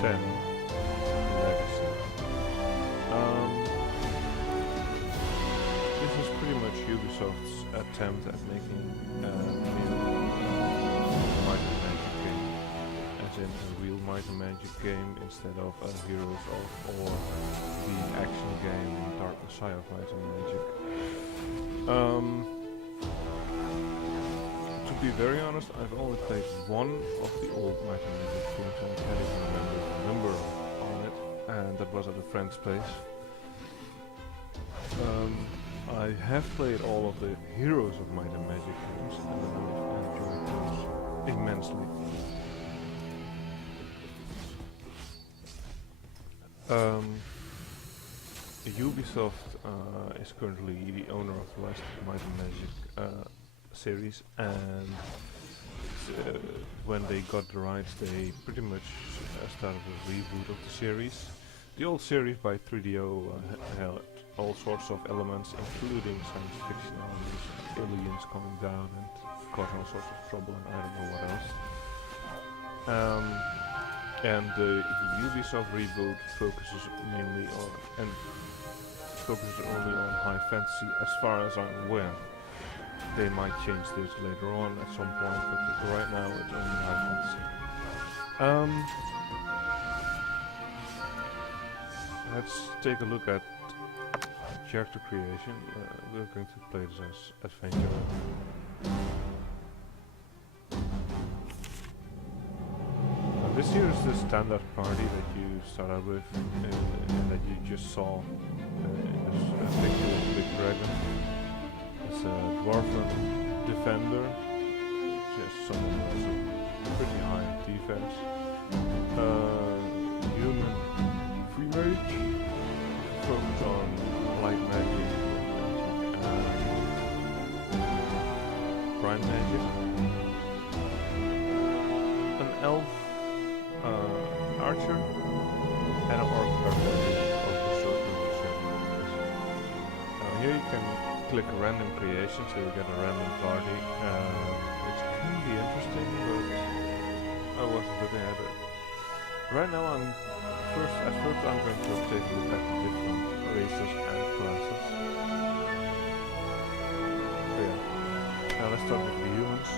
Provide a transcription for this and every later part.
10 Legacy. This is pretty much Ubisoft's attempt at making a new Might and Magic game, as in a real Might and Magic game instead of a Heroes of or the action game Dark Messiah of Might and Magic. To be very honest, I've only played one of the old Might and Magic games and I can't even remember the number on it, and that was at a friend's place. I have played all of the Heroes of Might and Magic games and I've enjoyed those immensely. Ubisoft is currently the owner of the last Might and Magic series, and when they got the rights they pretty much started a reboot of the series. The old series by 3DO had all sorts of elements, including science fiction elements, aliens coming down and causing all sorts of trouble and I don't know what else. And the Ubisoft reboot focuses mainly on focuses only on high fantasy as far as I'm aware. They might change this later on at some point, but right now it's only high fantasy. Let's take a look at character creation. We're going to play this as adventure. This here is the standard party that you start out with, that you just saw in this picture of the big dragon. It's a dwarven defender, just someone who has a pretty high defense. Human free mage, focus on light magic, prime magic. An elf, archer, and an orc barbarian of the circle. Here you can click random creation, so you get a random party, which can be interesting, but I wasn't looking at it. Right now at first I'm going to take a look at the different races and classes. So yeah, now let's start with the humans.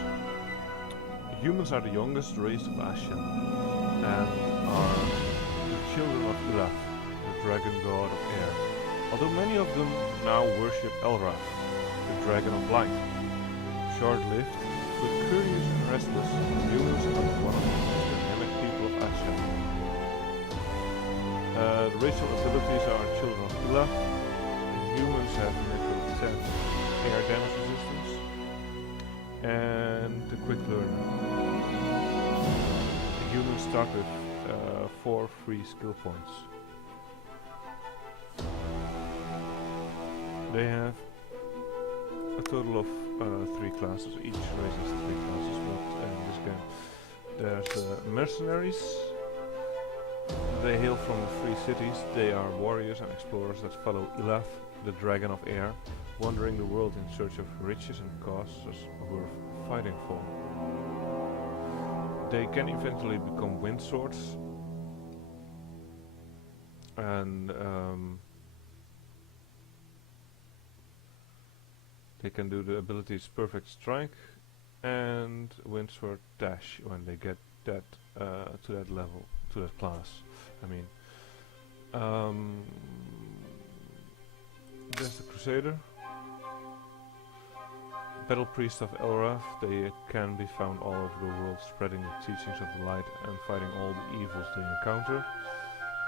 Humans are the youngest race of Ashen, and are the children of Ilaf, the dragon god of air. Although many of them now worship Elrath, the dragon of light. Short-lived, but curious and restless, humans are one of the most dynamic people of Ashen. The racial abilities are children of Ilaf. Humans have natural 10 air damage resistance and the quick learner. Humans start with 4 free skill points. They have a total of 3 classes. Each race has 3 classes, but in this game there's mercenaries. They hail from the free cities. They are warriors and explorers that follow Ilaf, the dragon of air, wandering the world in search of riches and causes worth fighting for. They can eventually become wind swords, and they can do the abilities Perfect Strike and Wind Sword Dash when they get that to that level, to that class. I mean, there's the Crusader. Battle Priest of Elrath. They can be found all over the world, spreading the teachings of the light and fighting all the evils they encounter.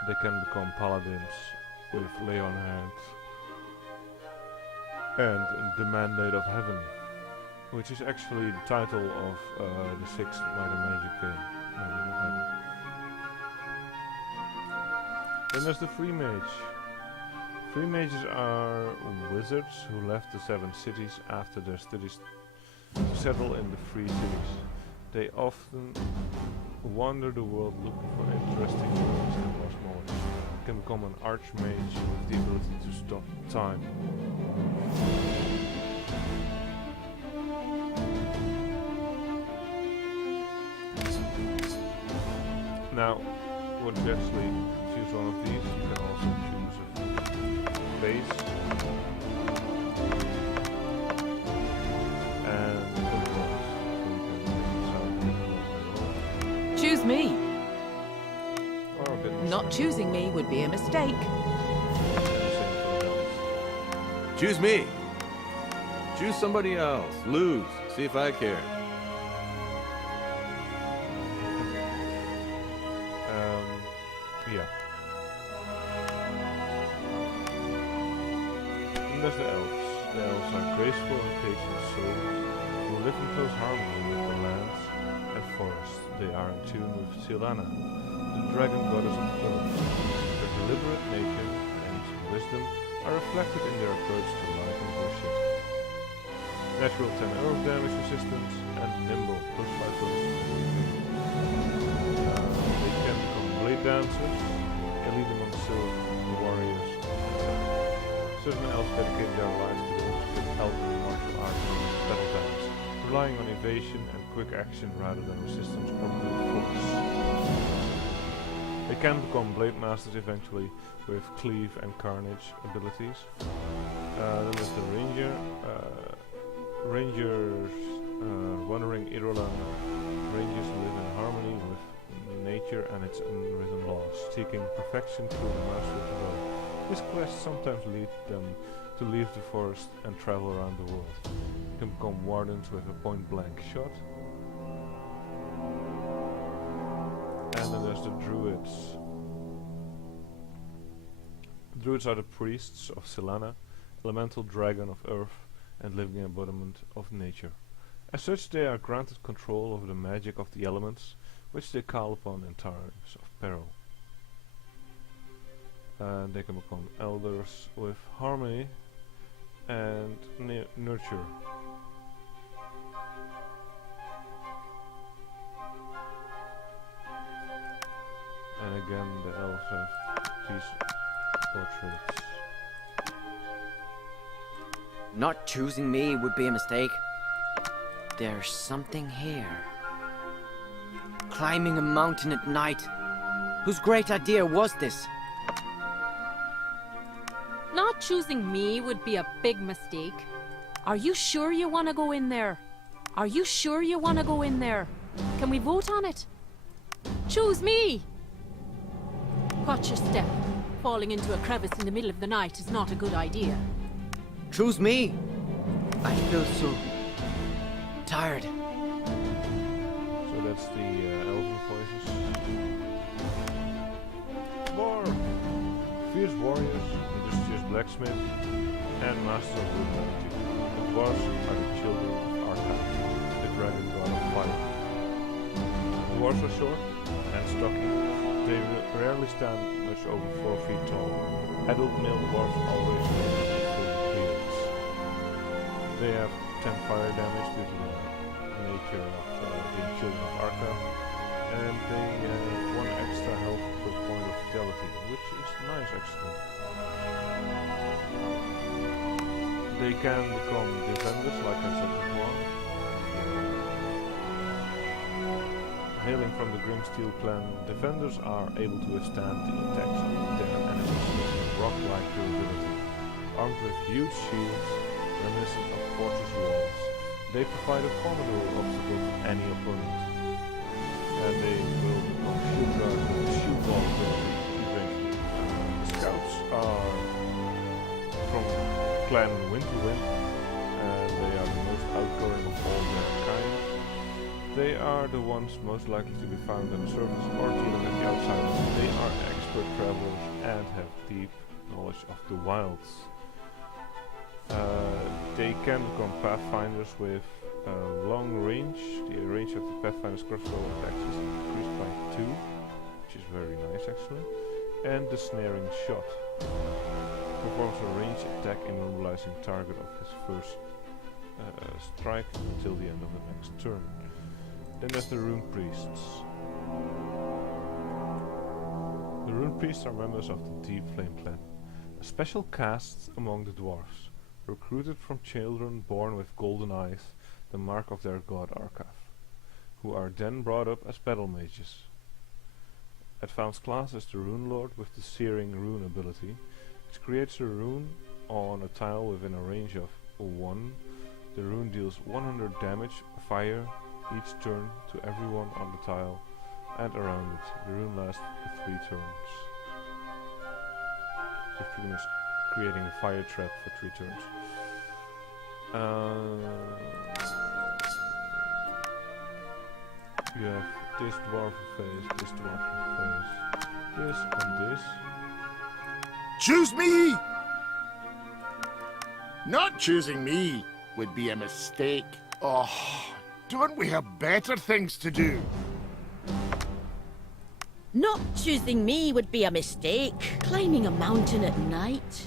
They can become paladins with lay on hand and the Mandate of Heaven, which is actually the title of the 6th Might and Magic game. Mandate of Heaven. Then there's the Free Mage. Free mages are wizards who left the 7 cities after their studies to settle in the free cities. They often wander the world looking for interesting things and lost knowledge. Can become an archmage with the ability to stop time. Now, once you actually choose one of these, you can also choose a base and controls. So you can decide Choose me. or a bit more Not choosing me would be a mistake. same for the dice. Choose me. Choose somebody else. Lose. See if I care. Yeah. And there's the elves. The elves are graceful and patient souls who live in close harmony with the lands and forests. They are in tune with Silana, the dragon goddess of earth. Their deliberate nature and wisdom are reflected in their approach to life and worship. Natural 10 earth damage resistance and nimble +5 they can become blade dancers, elite among silver warriors. Certain elves dedicate their lives to those with elven martial arts and battle dance, relying on evasion and quick action rather than resistance or brute force. They can become blade masters eventually with cleave and carnage abilities. Then there's the ranger. Rangers wandering Irulan. Rangers live in harmony with nature and its unwritten laws, seeking perfection through the mastery of the bow. This quest sometimes leads them to leave the forest and travel around the world. You can become wardens with a point-blank shot. And then there's the druids. Druids are the priests of Silana, elemental dragon of earth and living embodiment of nature. As such, they are granted control over the magic of the elements, which they call upon in times of peril. And they can become elders with harmony and nurture. And again, the elves have these portraits. Not choosing me would be a mistake. There's something here. Climbing a mountain at night. Whose great idea was this? Not choosing me would be a big mistake. Are you sure you want to go in there? Are you sure you want to go in there? Can we vote on it? Choose me! Watch your step. Falling into a crevice in the middle of the night is not a good idea. Choose me. I feel so tired. So that's the elven voices. More fierce warriors, industrious blacksmith, and master of woodwork. The dwarves are the children of Arca, the dragon god of fire. The dwarves are short and stocky. They rarely stand much over 4 feet tall. Adult male dwarves always live in full appearance. They have 10 fire damage due to the nature of being children of Arca, and they have 1 extra health per point of vitality, which is nice actually. They can become defenders, like I said before. Hailing from the Grimsteel clan, defenders are able to withstand the attacks of their enemies with rock-like durability. Armed with huge shields, reminiscent of fortress walls, they provide a formidable obstacle to any opponent. And they will become shield guards with shield wall ability eventually. The scouts are from clan Winterwind, and they are the most outgoing of all their kind. They are the ones most likely to be found on the surface or dealing at the outsiders. They are expert travelers and have deep knowledge of the wilds. They can become pathfinders with long range. The range of the pathfinder's crossbow attacks is increased by 2, which is very nice actually. And the snaring shot performs a ranged attack, immobilizing target of his first strike until the end of the next turn. Then there's the Rune Priests. The Rune Priests are members of the Deep Flame clan, a special caste among the dwarves, recruited from children born with golden eyes, the mark of their god Arcath, who are then brought up as battle mages. Advanced class is the Rune Lord with the Searing Rune ability. It creates a rune on a tile within a range of 1. The rune deals 100 damage, fire, each turn to everyone on the tile and around it. The rune lasts 3 turns. So pretty much creating a fire trap for 3 turns. You have this dwarven face, this dwarven face, this and this. Choose me! Not choosing me would be a mistake. Oh, don't we have better things to do? Not choosing me would be a mistake. Climbing a mountain at night.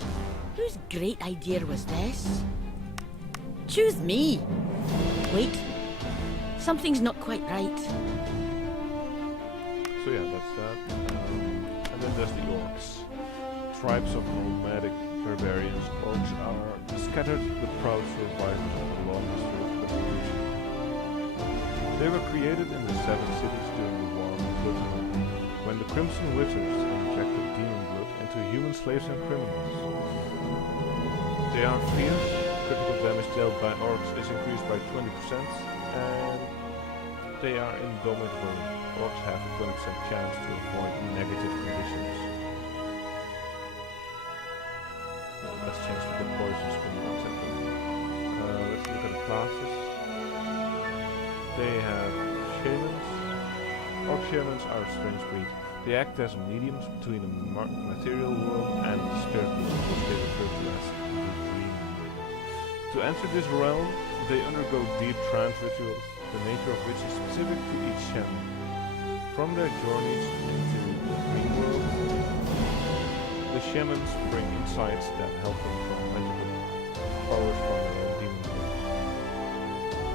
Whose great idea was this? Choose me. Wait. Something's not quite right. So yeah, that's that. And then there's the orcs. Tribes of nomadic barbarians. Orcs are scattered but proud survivors of a long history of persecution. They were created in the 7 cities during the War of Bloodhound, when the Crimson Wizards injected demon blood into human slaves and criminals. They are fierce. Critical damage dealt by orcs is increased by 20%, and they are indomitable. Orcs have a 20% chance to avoid negative conditions. Less chance to get poisons from the etc. Let's look at the classes. They have shamans. Orc shamans are a strange breed. They act as mediums between the material world and the spirit world, which they refer to as the dream world. To enter this realm, they undergo deep trance rituals, the nature of which is specific to each shaman. From their journeys into the dream world, the shamans bring insights that help them from magical powers from their own demon world.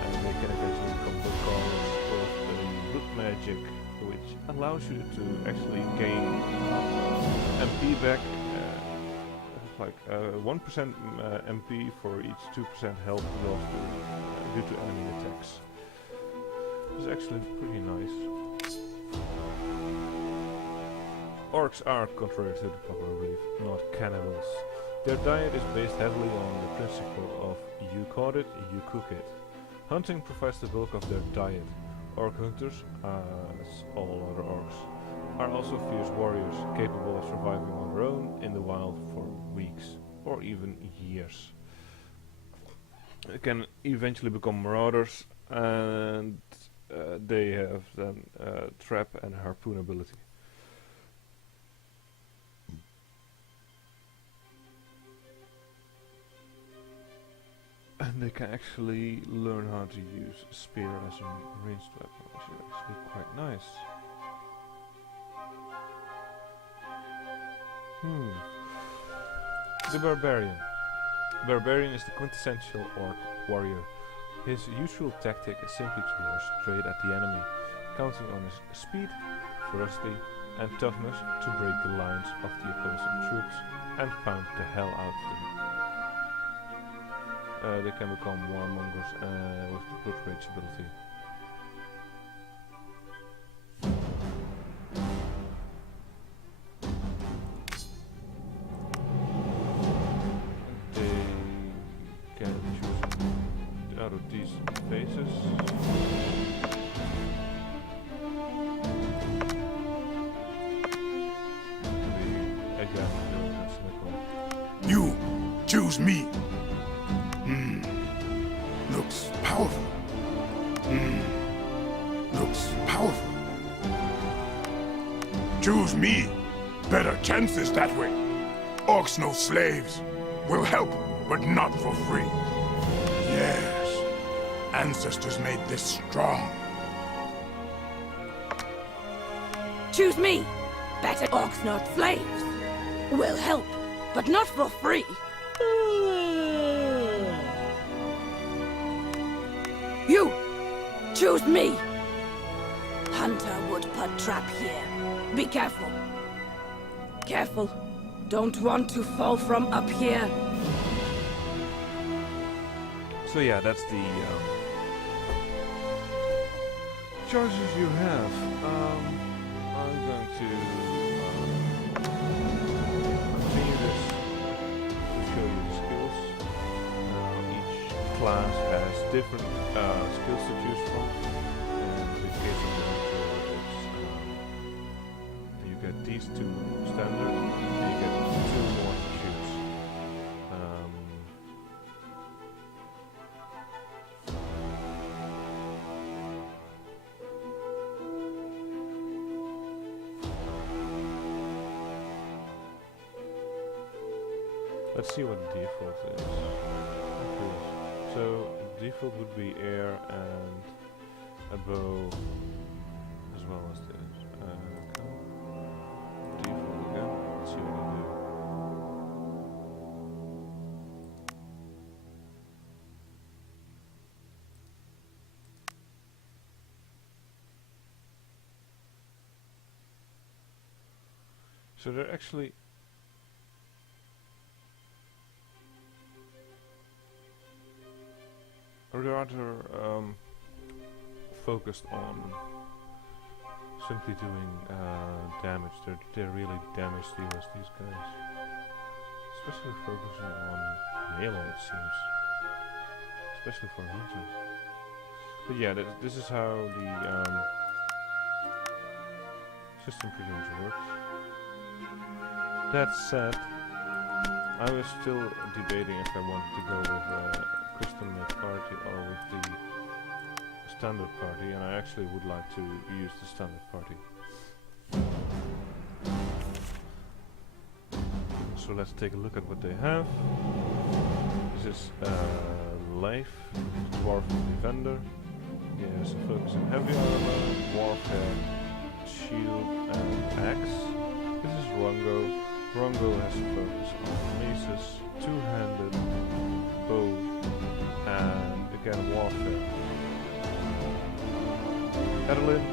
And they can eventually become the cause of blood magic, which allows you to actually gain MP back. It's like 1% MP for each 2% health lost due to enemy attacks. It's actually pretty nice. Orcs are, contrary to the popular belief, not cannibals. Their diet is based heavily on the principle of you caught it, you cook it. Hunting provides the bulk of their diet. Orc hunters, as all other orcs, are also fierce warriors, capable of surviving on their own in the wild for weeks or even years. They can eventually become marauders, and they have then trap and harpoon ability. And they can actually learn how to use a spear as a ranged weapon, which is actually quite nice. The Barbarian. Barbarian is the quintessential orc warrior. His usual tactic is simply to rush straight at the enemy, counting on his speed, ferocity and toughness to break the lines of the opposing troops and pound the hell out of them. They can become warmongers with the blood rage ability. They can choose out of these faces. You choose me. Looks powerful. Looks powerful. Choose me. Better chances that way. Orcs no slaves. Will help, but not for free. Yes. Ancestors made this strong. Choose me. Better orcs, not slaves. Will help, but not for free. You! Choose me! Hunter would put trap here. Be careful. Careful. Don't want to fall from up here. So yeah, that's the choices you have. I'm going to continue this to show you the skills. Each class has different skills to choose from. And in the case of the Hunter, you get these two standard, and you get two more to choose. Let's see what the default is. Okay. So default would be air and a bow as well as this. Default again. Let's see what I do. So they're actually rather focused on simply doing damage. They're really damage dealers, these guys. Especially focusing on melee, it seems. Especially for hunters. But yeah, this is how the system pretty much works. That said, I was still debating if I wanted to go with custom made party or with the standard party, and I actually would like to use the standard party. So let's take a look at what they have. This is Leif, Dwarf Defender. He has a focus in heavy armor, warfare, shield and axe. This is Rongo. Rongo has a focus on maces, two-handed, bow, and again warfare. Adeline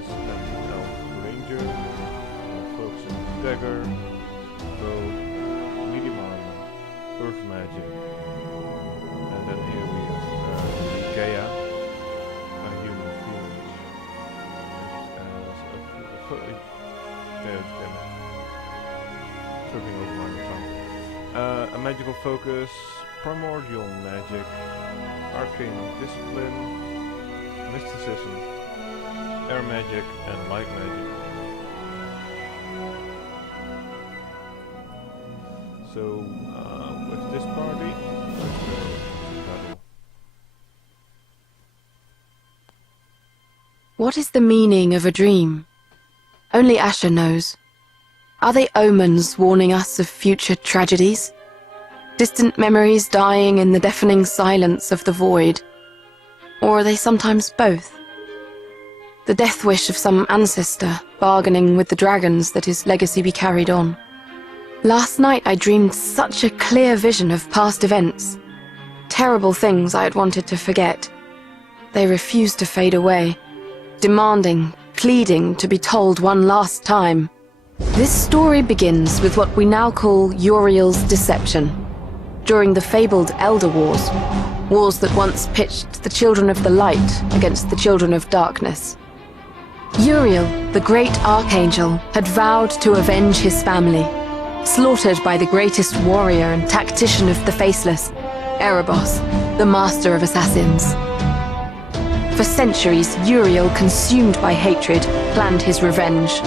is an elf ranger, focusing on dagger, bow, medium armor, earth magic, and then here we have Gaia, a human phoenix, tripping over my tongue. A magical focus, primordial magic, arcane discipline, mysticism, air magic, and light magic. So, with this party, let's go to battle. What is the meaning of a dream? Only Asher knows. Are they omens warning us of future tragedies? Distant memories dying in the deafening silence of the void? Or are they sometimes both? The death wish of some ancestor bargaining with the dragons that his legacy be carried on. Last night I dreamed such a clear vision of past events. Terrible things I had wanted to forget. They refused to fade away, demanding, pleading to be told one last time. This story begins with what we now call Uriel's deception. During the fabled Elder Wars, wars that once pitched the children of the light against the children of darkness. Uriel, the great archangel, had vowed to avenge his family, slaughtered by the greatest warrior and tactician of the Faceless, Erebos, the master of assassins. For centuries, Uriel, consumed by hatred, planned his revenge.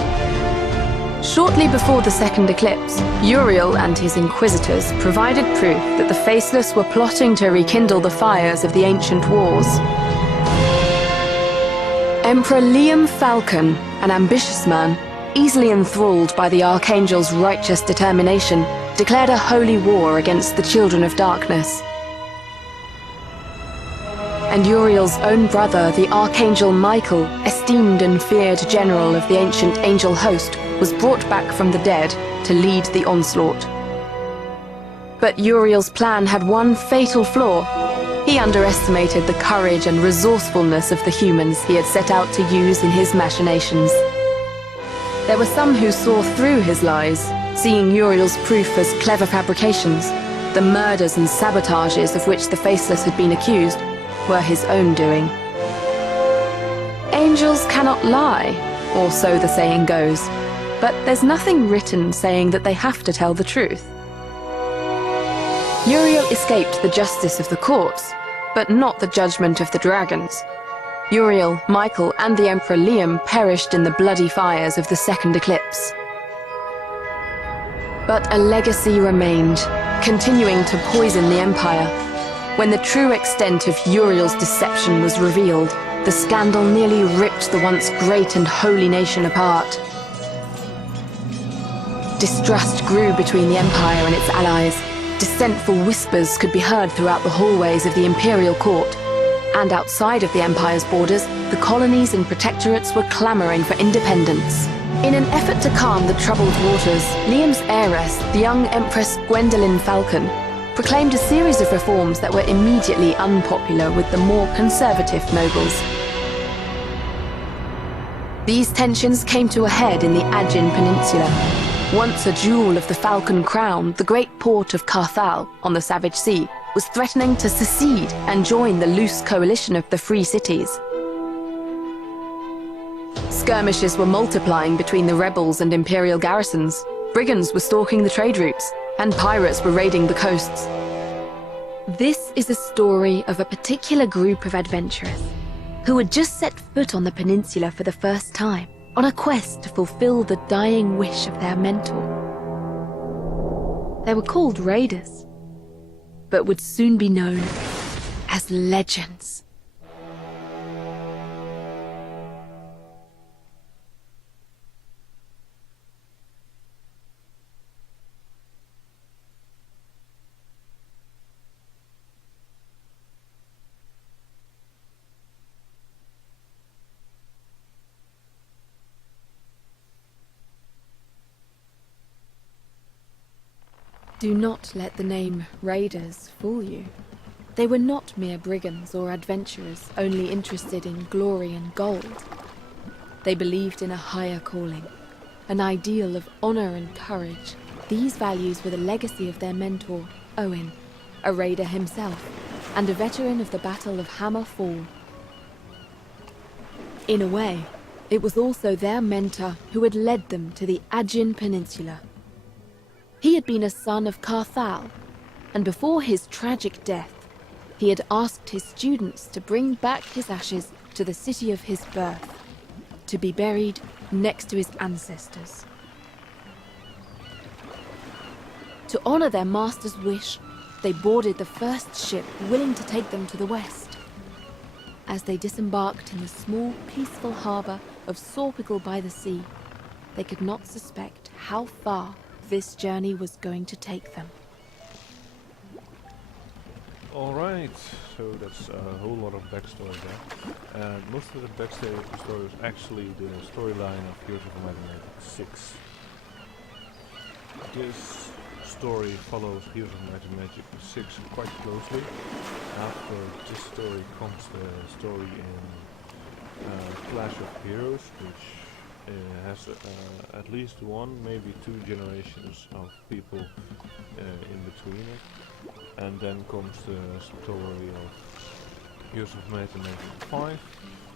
Shortly before the second eclipse, Uriel and his inquisitors provided proof that the Faceless were plotting to rekindle the fires of the ancient wars. Emperor Liam Falcon, an ambitious man, easily enthralled by the Archangel's righteous determination, declared a holy war against the children of darkness. And Uriel's own brother, the Archangel Michael, esteemed and feared general of the ancient angel host, was brought back from the dead to lead the onslaught. But Uriel's plan had one fatal flaw. He underestimated the courage and resourcefulness of the humans he had set out to use in his machinations. There were some who saw through his lies, seeing Uriel's proof as clever fabrications. The murders and sabotages of which the Faceless had been accused were his own doing. Angels cannot lie, or so the saying goes. But there's nothing written saying that they have to tell the truth. Uriel escaped the justice of the courts, but not the judgment of the dragons. Uriel, Michael, and the Emperor Liam perished in the bloody fires of the Second Eclipse. But a legacy remained, continuing to poison the Empire. When the true extent of Uriel's deception was revealed, the scandal nearly ripped the once great and holy nation apart. Distrust grew between the Empire and its allies. Dissentful whispers could be heard throughout the hallways of the Imperial Court. And outside of the Empire's borders, the colonies and protectorates were clamoring for independence. In an effort to calm the troubled waters, Liam's heiress, the young Empress Gwendolyn Falcon, proclaimed a series of reforms that were immediately unpopular with the more conservative nobles. These tensions came to a head in the Aegean Peninsula. Once a jewel of the Falcon Crown, the great port of Carthal on the Savage Sea was threatening to secede and join the loose coalition of the Free Cities. Skirmishes were multiplying between the rebels and Imperial garrisons. Brigands were stalking the trade routes, and pirates were raiding the coasts. This is a story of a particular group of adventurers who had just set foot on the peninsula for the first time, on a quest to fulfill the dying wish of their mentor. They were called raiders, but would soon be known as legends. Do not let the name Raiders fool you. They were not mere brigands or adventurers only interested in glory and gold. They believed in a higher calling, an ideal of honor and courage. These values were the legacy of their mentor, Owen, a raider himself, and a veteran of the Battle of Hammer Fall. In a way, it was also their mentor who had led them to the Aegean Peninsula. He had been a son of Carthal, and before his tragic death, he had asked his students to bring back his ashes to the city of his birth, to be buried next to his ancestors. To honor their master's wish, they boarded the first ship willing to take them to the west. As they disembarked in the small, peaceful harbor of Sorpigal by the sea, they could not suspect how far this journey was going to take them. Alright, so that's a whole lot of backstory there. And most of the backstory is actually the storyline of Heroes of Might and Magic 6. This story follows Heroes of Might and Magic 6 quite closely. After this story comes the story in Clash of Heroes, which has at least one, maybe two generations of people in between it. And then comes the story of Heroes of Might and Magic 5,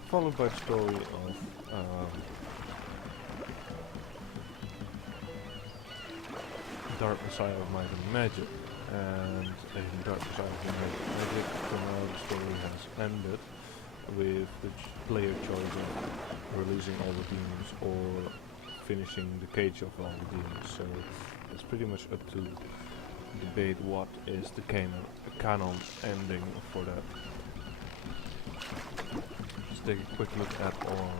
followed by the story of Dark Messiah of Might and Magic. And in Dark Messiah of Might and Magic, for now the story has ended with the player choice of releasing all the demons or finishing the cage of all the demons. So it's pretty much up to debate what is the canon ending for that. Let's take a quick look at our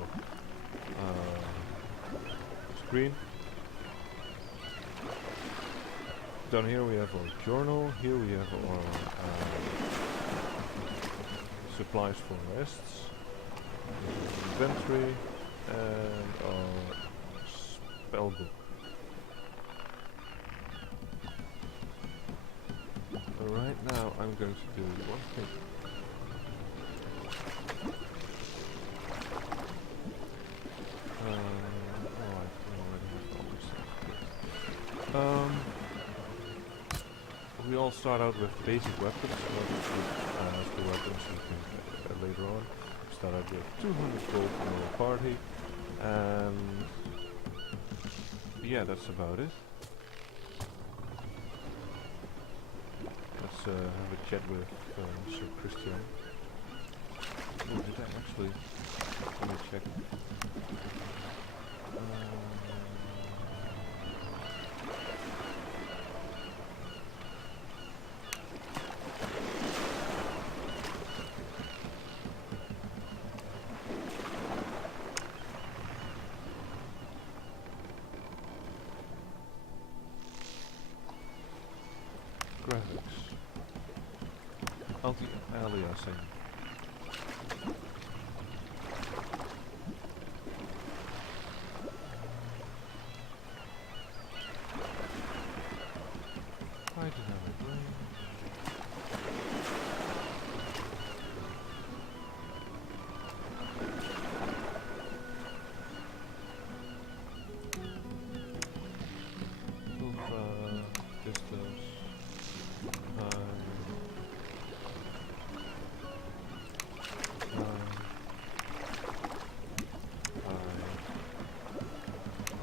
screen. Down here we have our journal, here we have our supplies for rests, inventory, and our spellbook. Right now I'm going to do one thing. We all start out with basic weapons. The weapons you can later on. Start out with 200 gold for our party, And yeah, that's about it. Let's have a chat with Sir Christian. Oh, did I actually? Let me check. Graphics. Anti-aliasing. High dynamic range. Ultra distance.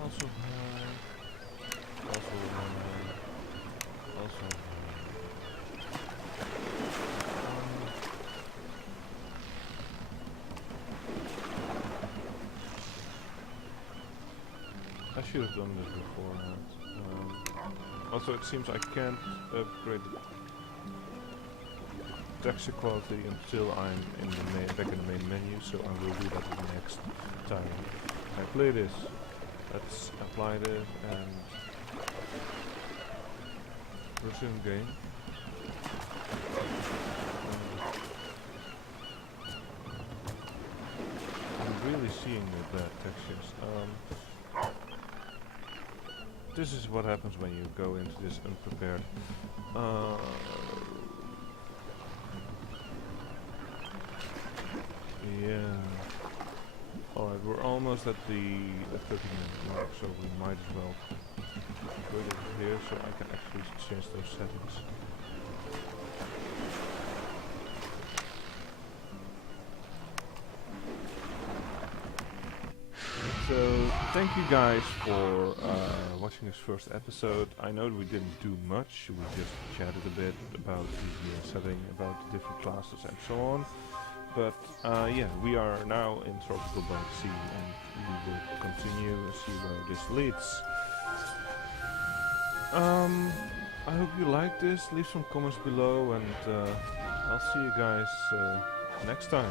Also high. Also high. Also high. I should have done this beforehand. Also, it seems I can't upgrade the texture quality until I'm in the back in the main menu, so I will do that the next time I play this. Let's apply this and resume game. I'm really seeing the bad textures. This is what happens when you go into this unprepared. Yeah. Alright, we're almost at the 30-minute mark, so we might as well put it here so I can actually change those settings. So, thank you guys for watching this first episode. I know we didn't do much, we just chatted a bit about the setting, about the different classes and so on. But yeah, we are now in Tropical by the Sea and we will continue and see where this leads. I hope you like this, leave some comments below and I'll see you guys next time.